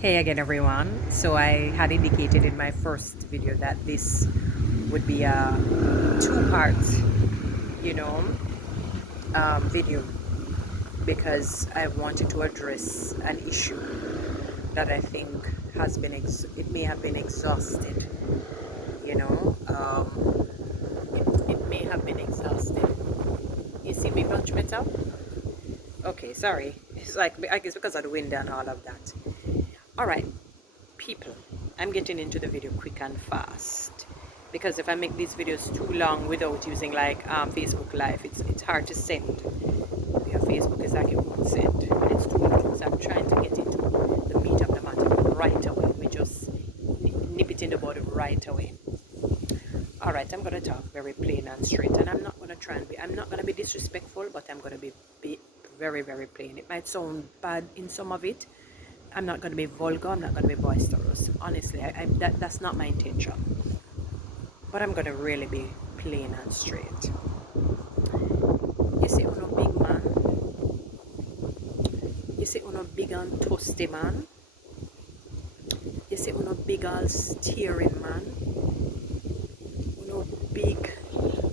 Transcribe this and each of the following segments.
Hey again everyone. So I had indicated in my first video that this would be a two-part, you know, video because I wanted to address an issue that I think has been, it may have been exhausted, you know, it may have been exhausted. You see me much better? Okay, sorry. It's like, I guess because of the wind and all of that. All right. People, I'm getting into the video quick and fast because if I make these videos too long without using like Facebook Live, it's hard to send. Yeah, Facebook is like it won't send when it's too long. So I'm trying to get into the meat of the matter right away. We just nip it in the bud right away. All right, I'm gonna talk very plain and straight, and I'm not gonna try and be. I'm not gonna be disrespectful, but I'm gonna be very very plain. It might sound bad in some of it. I'm not going to be vulgar. I'm not going to be boisterous. Honestly, that's not my intention. But I'm going to really be plain and straight. You see, on a big man. You see, on a big and toasty man. You see, on a big and steering man. On a big,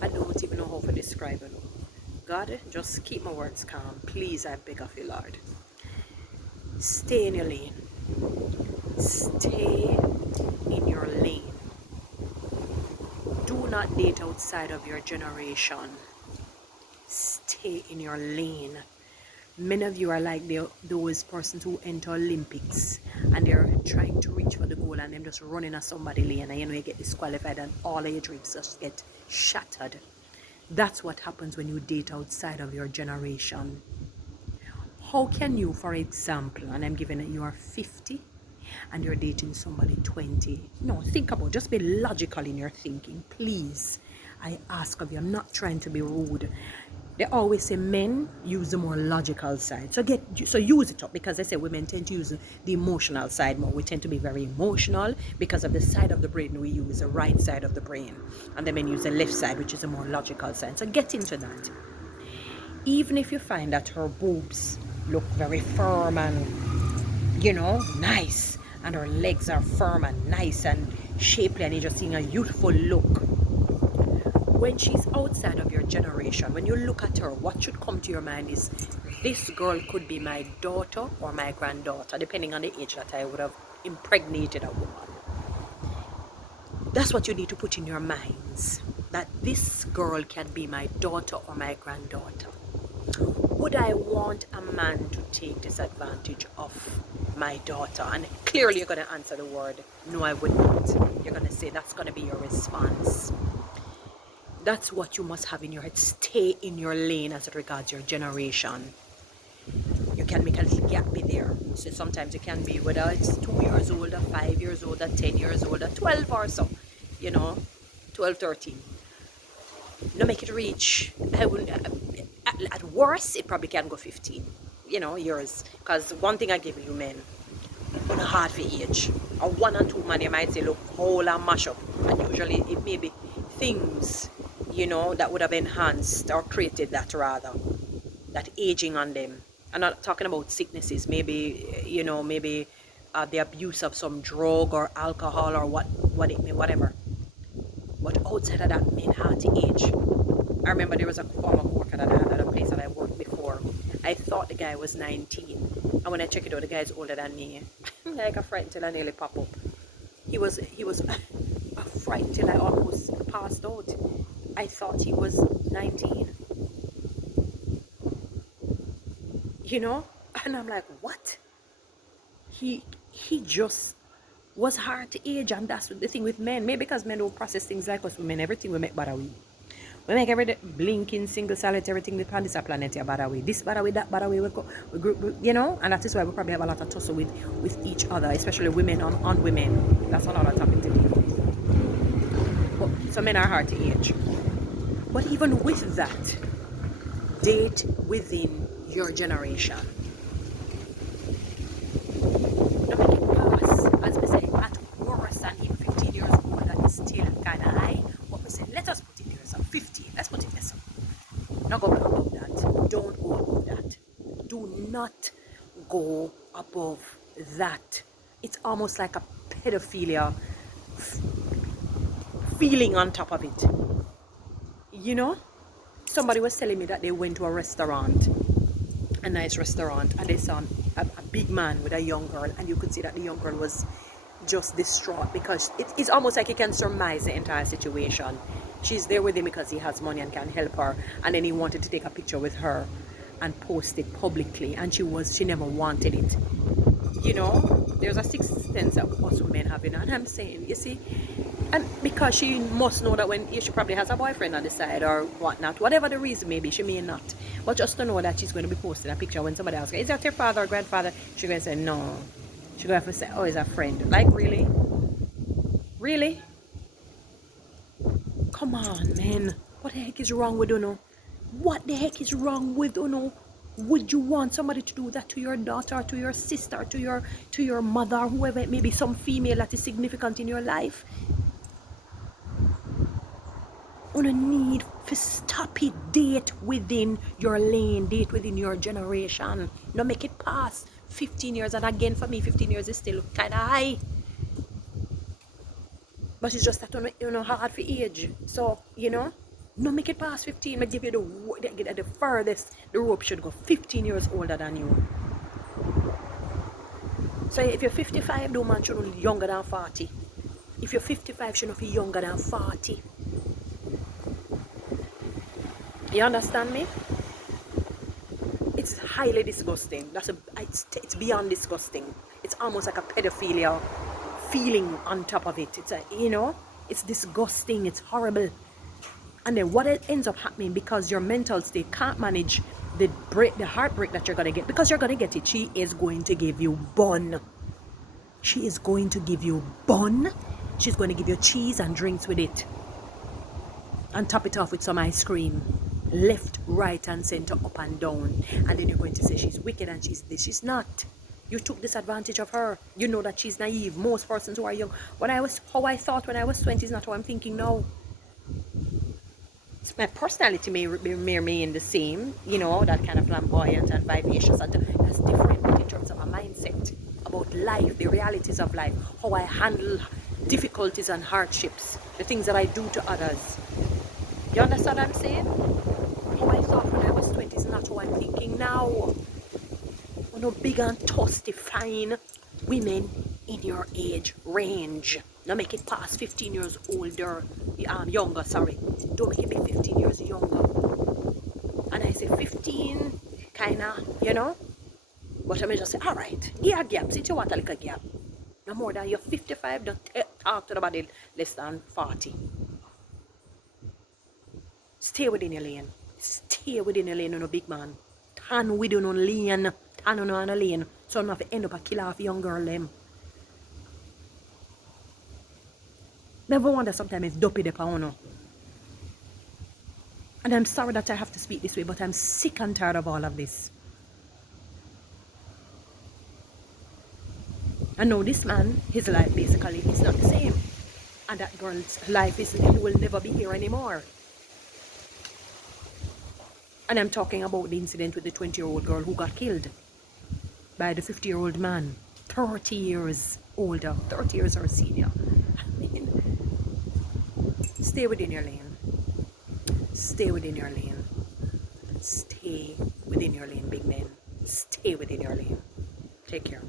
I don't even know how to describe it. God, just keep my words calm. Please, I beg of you, Lord. Stay in your lane. Stay in your lane. Do not date outside of your generation. Stay in your lane. Many of you are like those persons who enter Olympics and they're trying to reach for the goal and they're just running at somebody lane and you get disqualified and all of your dreams just get shattered. That's what happens when you date outside of your generation. How can you, for example, and I'm giving it, you are 50 and you're dating somebody 20. No, think about, just be logical in your thinking, please. I ask of you, I'm not trying to be rude. They always say men use the more logical side. So use it up, because they say women tend to use the emotional side more. We tend to be very emotional because of the side of the brain we use, the right side of the brain. And the men use the left side, which is a more logical side. So get into that. Even if you find that her boobs look very firm and, nice, and her legs are firm and nice and shapely, and you're just seeing a youthful look. When she's outside of your generation, when you look at her, what should come to your mind is, this girl could be my daughter or my granddaughter, depending on the age that I would have impregnated a woman. That's what you need to put in your minds, that this girl can be my daughter or my granddaughter. Would I want a man to take disadvantage of my daughter? And clearly you're going to answer the word, no, I would not. You're going to say that's going to be your response. That's what you must have in your head. Stay in your lane as it regards your generation. You can make a little gap in there. So sometimes it can be, whether it's 2 years old, or 5 years old, or 10 years old, or 12 or so, 12, 13. No, make it reach, I wouldn't, at worst, it probably can go 15, years. Because one thing I give you men, on a hard for age, a 1 or 2 man, you might say, look, whole and mash up. And usually it may be things, that would have enhanced or created that, rather, that aging on them. I'm not talking about sicknesses, maybe, maybe the abuse of some drug or alcohol or what it may, whatever. But outside of that, men hard to age. I remember there was a former worker that I had at a place that I worked before. I thought the guy was 19. And when I checked it out, the guy's older than me. I'm like a fright until I nearly pop up. He was a fright till I almost passed out. I thought he was 19. And I'm like, what? He just was hard to age, and that's the thing with men. Maybe because men don't process things like us women. Everything we make bad away. We make every blinking single solitary thing we on this planet here bad away. This bad away, that bad away. We group, and that is why we probably have a lot of tussle with each other, especially women on women. That's another topic to deal with. But so men are hard to age. But even with that, date within your generation. Don't make it pass, as we say, at worst, and even 15 years old, that is still kind of high. But we say, let us put it there, so 15, let's put it there. So. Not go above that. Don't go above that. Do not go above that. it's almost like a pedophilia feeling on top of it. You know, somebody was telling me that they went to a restaurant, a nice restaurant, and they saw a big man with a young girl, and you could see that the young girl was just distraught because it's almost like you can surmise the entire situation. She's there with him because he has money and can help her, and then he wanted to take a picture with her and post it publicly, and she never wanted it. You know, there's a sixth sense that us women have, and I'm saying, you see, and because she must know that when she probably has a boyfriend on the side or whatnot, whatever the reason may be, she may not, but just to know that she's going to be posting a picture when somebody else goes, is that your father or grandfather? She's going to say no. She's going to have to say, oh, it's a friend. Like, really? Really? Come on, man. What the heck is wrong with Uno? What the heck is wrong with Uno? Would you want somebody to do that to your daughter, to your sister, to your mother, whoever it may be, some female that is significant in your life? Uno need to stop it. Date within your lane, date within your generation. Don't make it past 15 years. And again, for me, 15 years is still kind of high. But it's just that hard for age. So, no make it past 15. I give you the furthest the rope should go. 15 years older than you. So if you're 55, no man should be younger than 40. If you're 55, should not be younger than 40. You understand me? It's highly disgusting. It's beyond disgusting. It's almost like a pedophilia feeling on top of it. It's it's disgusting. It's horrible. And then what ends up happening, because your mental state can't manage the heartbreak that you're gonna get, because you're gonna get it. She is going to give you bun. She is going to give you bun. She's going to give you cheese and drinks with it, and top it off with some ice cream. Left, right, and center, up and down. And then you're going to say she's wicked and she's this. She's not. You took disadvantage of her. You know that she's naive. Most persons who are young, how I thought when I was 20 is not how I'm thinking now. My personality may remain the same, that kind of flamboyant and vivacious. And that's different, but in terms of a mindset about life, the realities of life, how I handle difficulties and hardships, the things that I do to others. You understand what I'm saying? How I thought when I was 20 is not how I'm thinking now. Big and toasty, fine women in your age range. Now make it past 15 years older, younger, sorry. Don't make it be 15 years younger. And I say 15, kinda, But I may just say, all right, give a gap, since you want a little gap. No more than you're 55, don't talk to nobody less than 40. Stay within your lane. Stay within your lane, no big man. Tan within your lane. Tan on a lane. So I'm not have to end up a kill off young girl them. Never wonder sometimes it's dopey the pound. And I'm sorry that I have to speak this way, but I'm sick and tired of all of this. I know this man, his life basically is not the same. And that girl's life will never be here anymore. And I'm talking about the incident with the 20-year-old girl who got killed by the 50-year-old man, 30 years older, 30 years her senior. I mean, stay within your lane. Stay within your lane. Stay within your lane, big men. Stay within your lane. Take care.